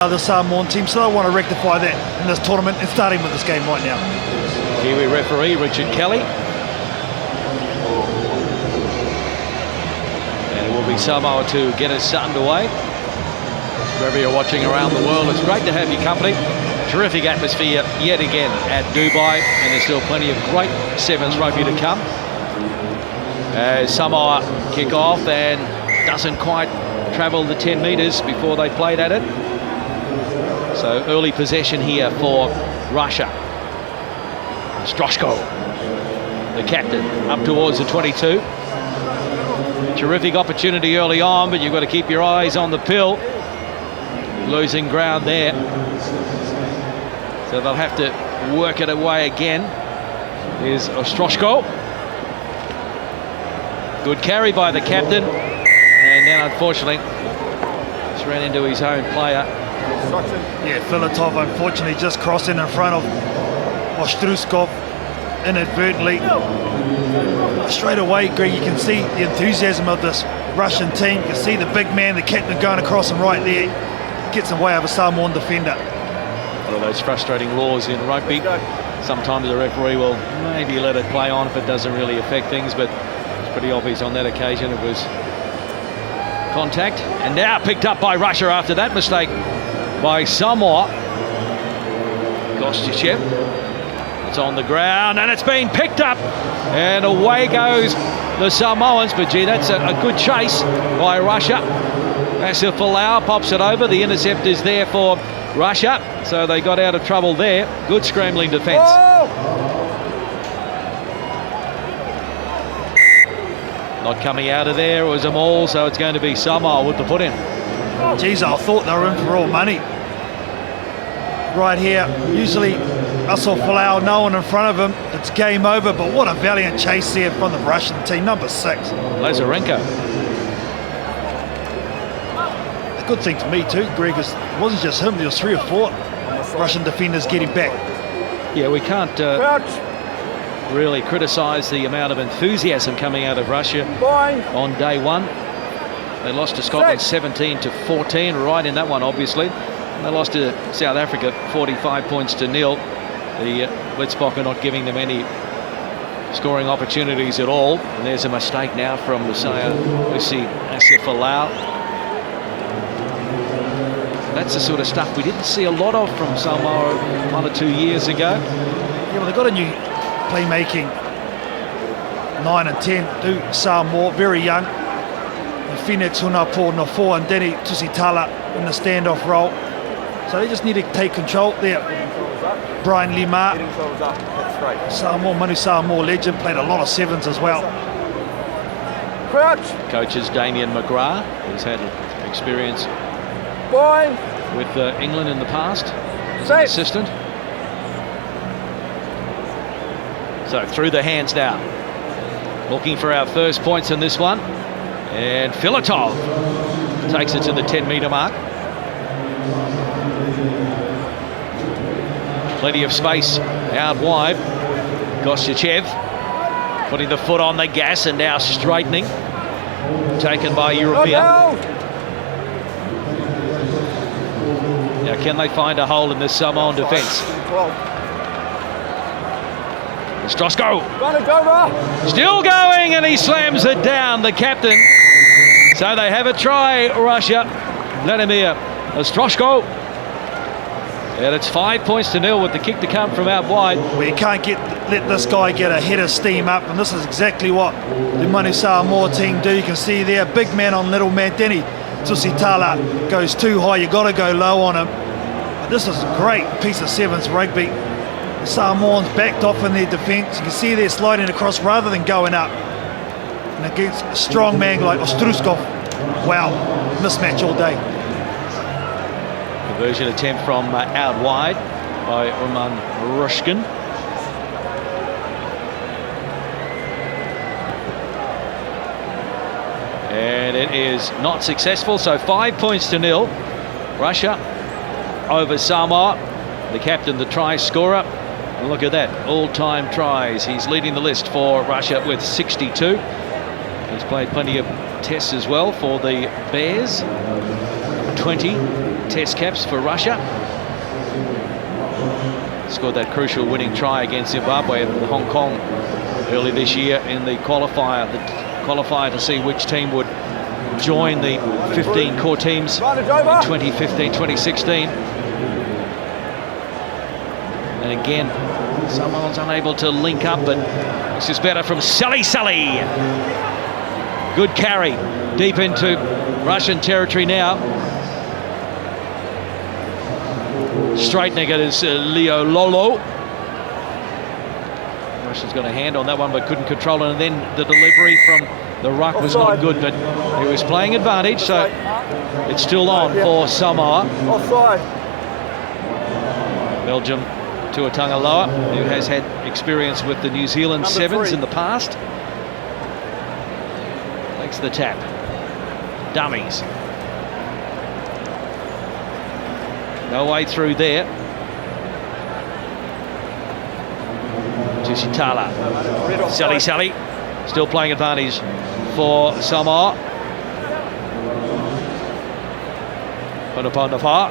The Samoan team, so they want to rectify that in this tournament and starting with this game right now. Kiwi referee Richard Kelly. And it will be Samoa to get us underway. Wherever you're watching around the world, it's great to have your company. Terrific atmosphere yet again at Dubai, and there's still plenty of great sevens rugby to come. As Samoa kick off and doesn't quite travel the 10 metres before they played at it. So early possession here for Russia. Stroshko, the captain, up towards the 22. Terrific opportunity early on, but you've got to keep your eyes on the pill. Losing ground there. So they'll have to work it away again. Here's Stroshko. Good carry by the captain. And then unfortunately, just ran into his own player. Yeah, Filatov unfortunately just crossing in front of Ostruskov inadvertently. Straight away, Greg, you can see the enthusiasm of this Russian team. You can see the big man, the captain, going across him right there. Gets away of a Samoan defender. One of those frustrating laws in rugby. Sometimes the referee will maybe let it play on if it doesn't really affect things, but it's pretty obvious on that occasion it was contact. And now picked up by Russia after that mistake by Samоa. Kostichev. It's on the ground and it's been picked up. And away goes the Samoans. But gee, that's a good chase by Russia. Massive Folau pops it over. The intercept is there for Russia. So they got out of trouble there. Good scrambling defence. Not coming out of there. It was a maul, so it's going to be Samоa with the put in. Geez, I thought they were in for all money. Right here, usually Russell Folau, no one in front of him. It's game over, but what a valiant chase there from the Russian team, number 6. Lazarenko. The good thing to me too, Greg, is it wasn't just him, there was 3 or 4 Russian defenders getting back. Yeah, we can't really criticise the amount of enthusiasm coming out of Russia on day one. They lost to Scotland 17-14, right in that one, obviously. And they lost to South Africa 45 points to 0. The Blitzbokker not giving them any scoring opportunities at all. And there's a mistake now from Lucia Folau. That's the sort of stuff we didn't see a lot of from Samoa 1 or 2 years ago. Yeah, well, they've got a new playmaking 9 and 10 do Samoa, very young. Phoenix Hunapo Nofo and Denny Tusitala in the standoff role. So they just need to take control there. Brian Lima, Samoa, Manu Samoa legend, played a lot of sevens as well. Coaches Damien McGrath, who's had experience with England in the past as an assistant. So through the hands now. Looking for our first points in this one. And Filatov takes it to the 10-metre mark. Plenty of space out wide. Kostichev putting the foot on the gas and now straightening. Taken by European. Now can they find a hole in this Samoan defence? Stroshko still going and he slams it down, the captain. So they have a try, Russia. Vladimir Stroshko. And it's 5 points to 0 with the kick to come from out wide. Well, you can't let this guy get a head of steam up, and this is exactly what the Manu Samoa team do. You can see there, big man on little man. Denny Tusitala goes too high, you got to go low on him. But this is a great piece of sevens rugby. The Samoans backed off in their defence. You can see they're sliding across rather than going up. And against a strong man like Ostruskov, wow, mismatch all day. Conversion attempt from out wide by Roman Rushkin. And it is not successful, so 5 points to 0. Russia over Samoa. The captain, the try scorer. And look at that, all-time tries. He's leading the list for Russia with 62. He's played plenty of tests as well for the Bears. 20 Test caps for Russia. Scored that crucial winning try against Zimbabwe in Hong Kong early this year in the qualifier. The qualifier to see which team would join the 15 core teams in 2015, 2016. And again, Samoa's unable to link up, but this is better from Sully. Good carry deep into Russian territory now. Straightening it is Leo Lolo. Russia's got a hand on that one but couldn't control it, and then the delivery from the ruck was not good, but he was playing advantage, so it's still on for Samоa. Belgium, Tuatanga-Loa, who has had experience with the New Zealand sevens in the past. Makes the tap. Dummies. No way through there. Tushitala. Sally. Still playing advantage for Samоa. Ponoponafa.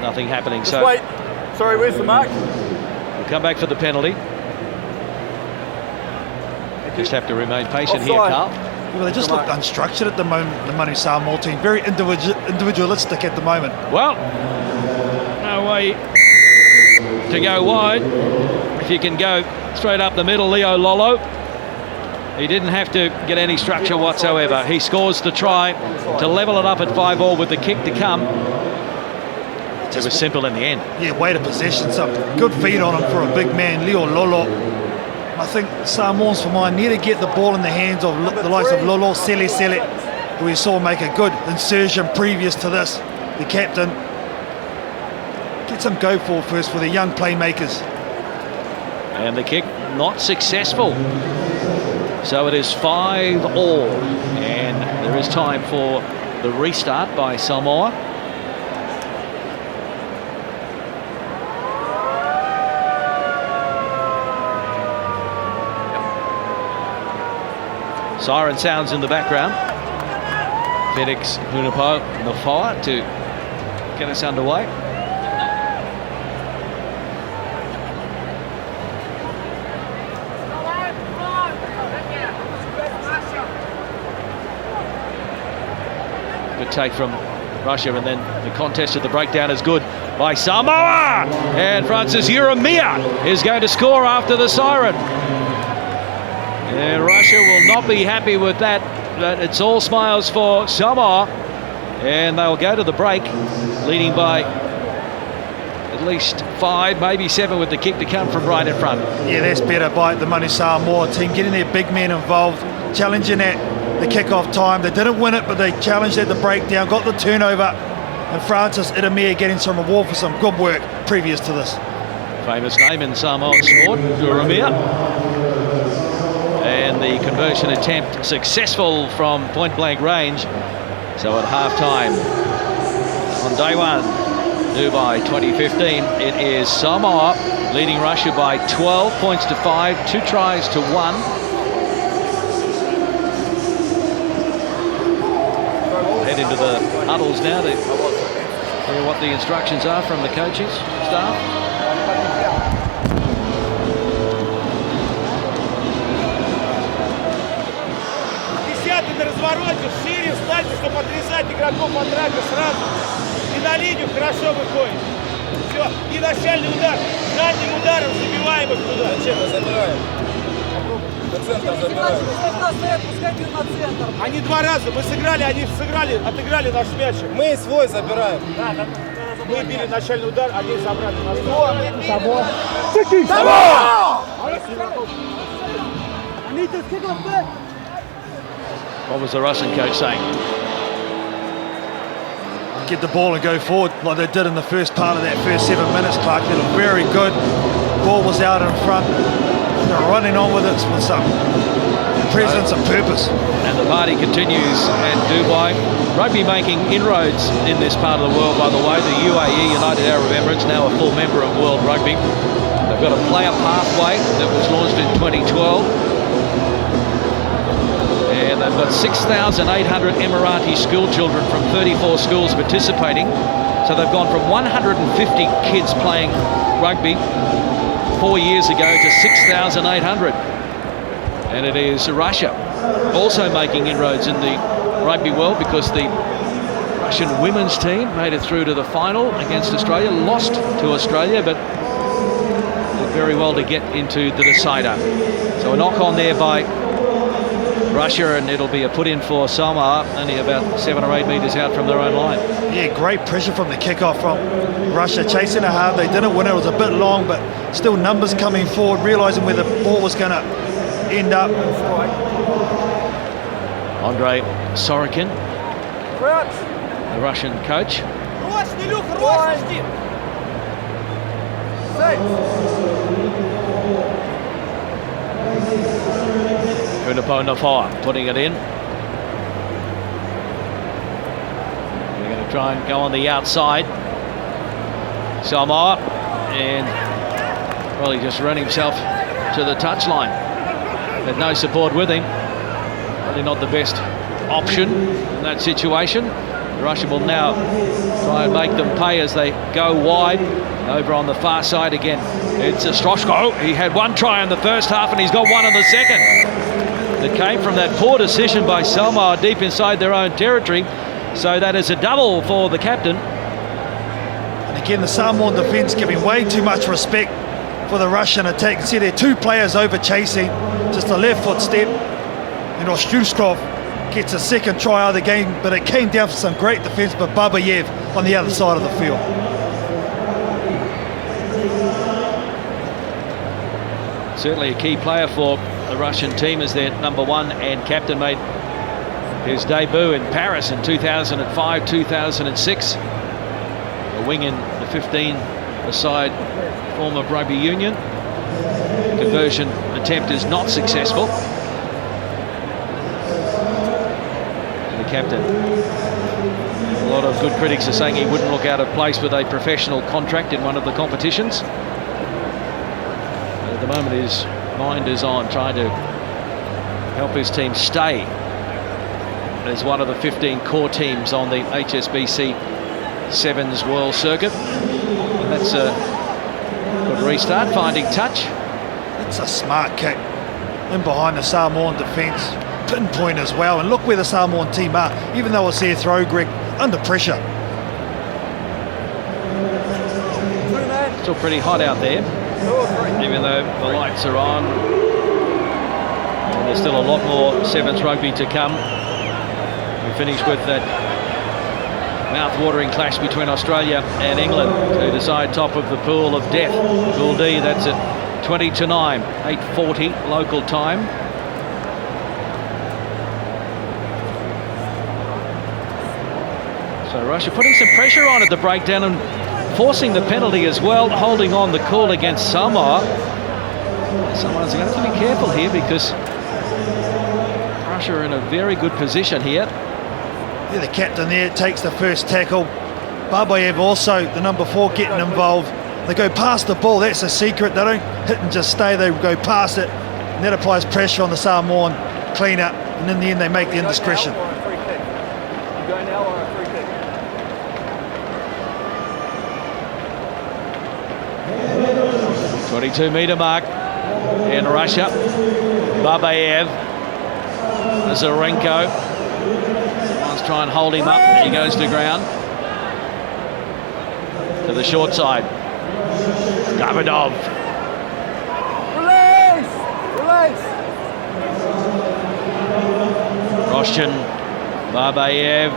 Nothing happening. Just so wait. Sorry, where's the mark? We'll come back for the penalty. Just have to remain patient here, Carl. Well, they just look unstructured at the moment, the Manu Samoa team. Very individualistic at the moment. Well, no way to go wide. If you can go straight up the middle, Leo Lolo. He didn't have to get any structure whatsoever. He scores the try to level it up at 5-all with the kick to come. It was simple in the end. Yeah, weight of possession, some good feed on him for a big man, Leo Lolo. I think Samoans for mine need to get the ball in the hands of the likes of Lolo Sele, who we saw make a good insertion previous to this. The captain. Get some go for first for the young playmakers. And the kick not successful. So it is 5-all. And there is time for the restart by Samoa. Siren sounds in the background. Felix Hunapo Nafoa to get us underway. Good take from Russia, and then the contest at the breakdown is good by Samoa. And Francis Uremia is going to score after the siren. And Russia will not be happy with that, but it's all smiles for Samoa. And they'll go to the break, leading by at least 5, maybe 7 with the kick to come from right in front. Yeah, that's better by the Manu Samoa team, getting their big men involved, challenging at the kick-off time. They didn't win it, but they challenged at the breakdown, got the turnover, and Francis Uremia getting some reward for some good work previous to this. Famous name in Samoan sport, Uremia. And the conversion attempt successful from point-blank range. So at half-time on day 1, Dubai 2015, it is Samoa leading Russia by 12 points to 5, 2 tries to 1. Head into the huddles now to hear what the instructions are from the coaches, staff. На развороте шире встаньте, чтобы отрезать игроков от драка сразу. И на линию хорошо выходит. Все. И начальный удар. Дальним ударом забиваем их туда. Зачем мы забираем? На центр забираем. Они 2 раза. Мы сыграли, они сыграли, отыграли наш мяч. Мы свой забираем. Да, мы били начальный удар, они забрали наш мяч. Самоа! Самоа! Они тут скидывают. What was the Russian coach saying? Get the ball and go forward like they did in the first part of that first 7 minutes, Clark. They looked very good. Ball was out in front. They're running on with it with some presence and purpose. And the party continues at Dubai. Rugby making inroads in this part of the world, by the way. The UAE, United Arab Emirates, now a full member of World Rugby. They've got a player pathway that was launched in 2012. And they've They've got 6,800 Emirati school children from 34 schools participating. So they've gone from 150 kids playing rugby 4 years ago to 6,800. And it is Russia also making inroads in the rugby world, because the Russian women's team made it through to the final against Australia, lost to Australia, but did very well to get into the decider. So a knock on there by Russia, and it'll be a put in for Samоa, only about 7 or 8 metres out from their own line. Yeah, great pressure from the kickoff from Russia, chasing it hard. They didn't win it, it was a bit long, but still numbers coming forward, realising where the ball was going to end up. Andrei Sorokin, the Russian coach. Kunaponafoa putting it in. They're going to try and go on the outside. Samоa, and well, he just ran himself to the touchline. Had no support with him. Probably not the best option in that situation. Russia will now try and make them pay as they go wide. Over on the far side again, it's a Stroshko. He had one try in the first half, and he's got one in the second. It came from that poor decision by Samоa deep inside their own territory. So that is a double for the captain. And again, the Samoan defence giving way too much respect for the Russian attack. You can see there 2 players over chasing, just a left foot step. And Oshchurskov gets a second try out of the game, but it came down for some great defence by Babayev on the other side of the field. Certainly a key player for the Russian team, as their #1 and captain, made his debut in Paris in 2005, 2006. A wing in the 15-a-side form of rugby union. Conversion attempt is not successful. And the captain, a lot of good critics are saying he wouldn't look out of place with a professional contract in one of the competitions. At the moment, his mind is on trying to help his team stay as one of the 15 core teams on the HSBC Sevens World Circuit. And that's a good restart, finding touch. It's a smart kick in behind the Samoan defence, pinpoint as well. And look where the Samoan team are, even though it's their throw, Greg, under pressure. Still pretty hot out there, even though the lights are on. And there's still a lot more Sevens rugby to come. We finish with that mouth-watering clash between Australia and England to decide top of the pool of death. Pool D, that's at 20-9, 8:40 local time. So Russia putting some pressure on at the breakdown and forcing the penalty as well, holding on the call against Samоa. Someone's going to have to be careful here, because Russia are in a very good position here. Yeah, the captain there takes the first tackle. Babayev also, the #4, getting involved. They go past the ball, that's a secret. They don't hit and just stay, they go past it. And that applies pressure on the Samoan clean-up. And in the end, they make the indiscretion. 22-metre mark in Russia. Babayev, Zarenko. Someone's trying and hold him up. He goes to ground. To the short side. Davidov. Release! Roshan, Babayev.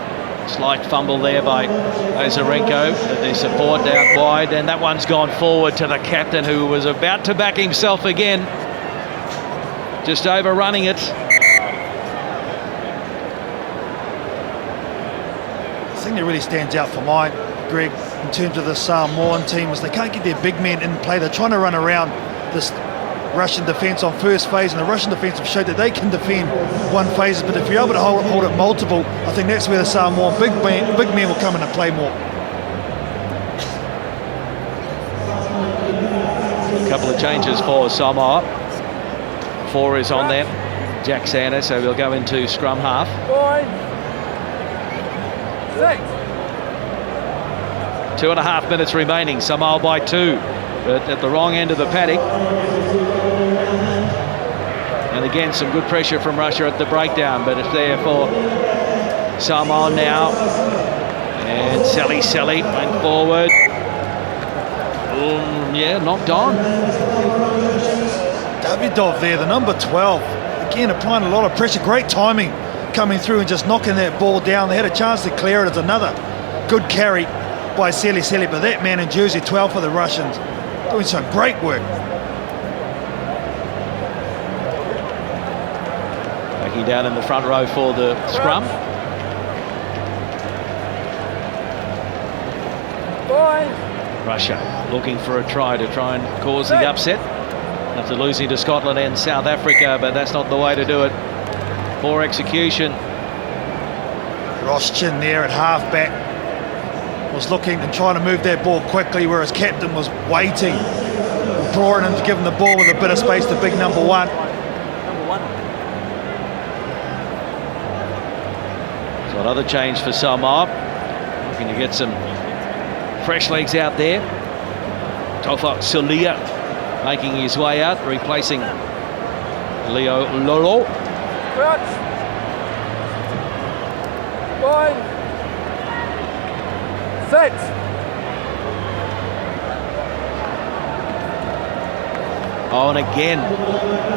Slight fumble there by Zarenko. Their support out wide, and that one's gone forward to the captain, who was about to back himself again. Just overrunning it. The thing that really stands out for mine, Greg, in terms of the Samoan team, is they can't get their big men in play. They're trying to run around this Russian defence on first phase, and the Russian defence have showed that they can defend one phase, but if you're able to hold it multiple, I think that's where the Samoan big men will come in and play more. A couple of changes for Samоa. 4 is on there. Jack Sander, so we'll go into scrum half. 2.5 minutes remaining. Samoa by 2, but at the wrong end of the paddock. And again, some good pressure from Russia at the breakdown, but it's there for Samoa now. And Sally went forward. Yeah, knocked on. Davidov there, the number 12. Again, applying a lot of pressure. Great timing coming through and just knocking that ball down. They had a chance to clear it. It's another good carry by Sally, but that man in jersey 12 for the Russians doing some great work. Backing down in the front row for the scrum. Russia looking for a try to try and cause the upset after losing to Scotland and South Africa, but that's not the way to do it. Poor execution. Roschin there at halfback was looking and trying to move that ball quickly, whereas captain was waiting, drawing him to give him the ball with a bit of space to big number 1. So another change for Samoa, looking to get some fresh legs out there. Tofa Sulia making his way out, replacing Leo Lolo. Set. Oh, and again,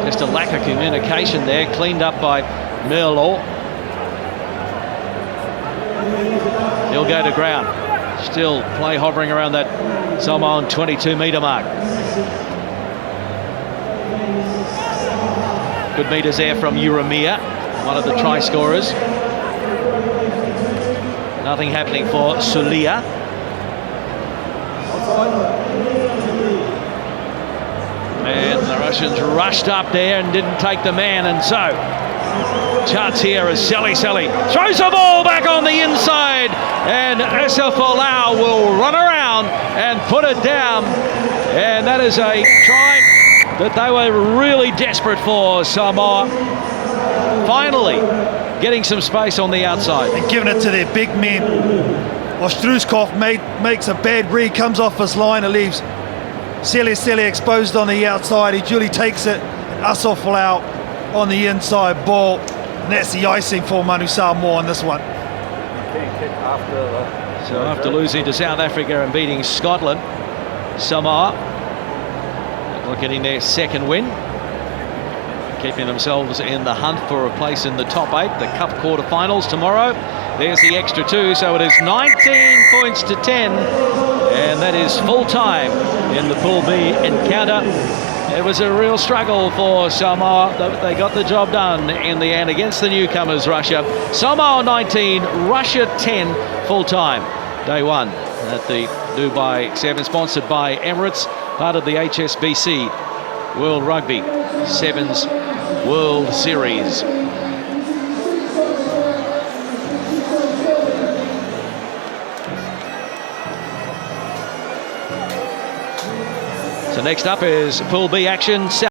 just a lack of communication there, cleaned up by Merlo. He'll go to ground. Still play hovering around that Samoan 22-metre mark. Good meters there from Uremia, one of the try scorers. Nothing happening for Sulia. And the Russians rushed up there and didn't take the man, and so chance here as Sally throws the ball back on the inside, and Essa Folau will run around and put it down, and that is a try that they were really desperate for. Samoa finally getting some space on the outside and giving it to their big men. Ostruskov makes a bad read, comes off his line, and leaves Sally exposed on the outside. He duly takes it, Essa Folau on the inside ball, and that's the icing for Manu Samoa on this one. So after losing to South Africa and beating Scotland, Samoa getting their second win, keeping themselves in the hunt for a place in the top 8. The Cup quarterfinals tomorrow. There's the extra 2, so it is 19 points to 10, and that is full time in the Pool B encounter. It was a real struggle for Samoa. They got the job done in the end against the newcomers, Russia. Samoa 19, Russia 10, full time. Day 1 at the Dubai 7, sponsored by Emirates, part of the HSBC World Rugby Sevens World Series. So next up is Pool B action.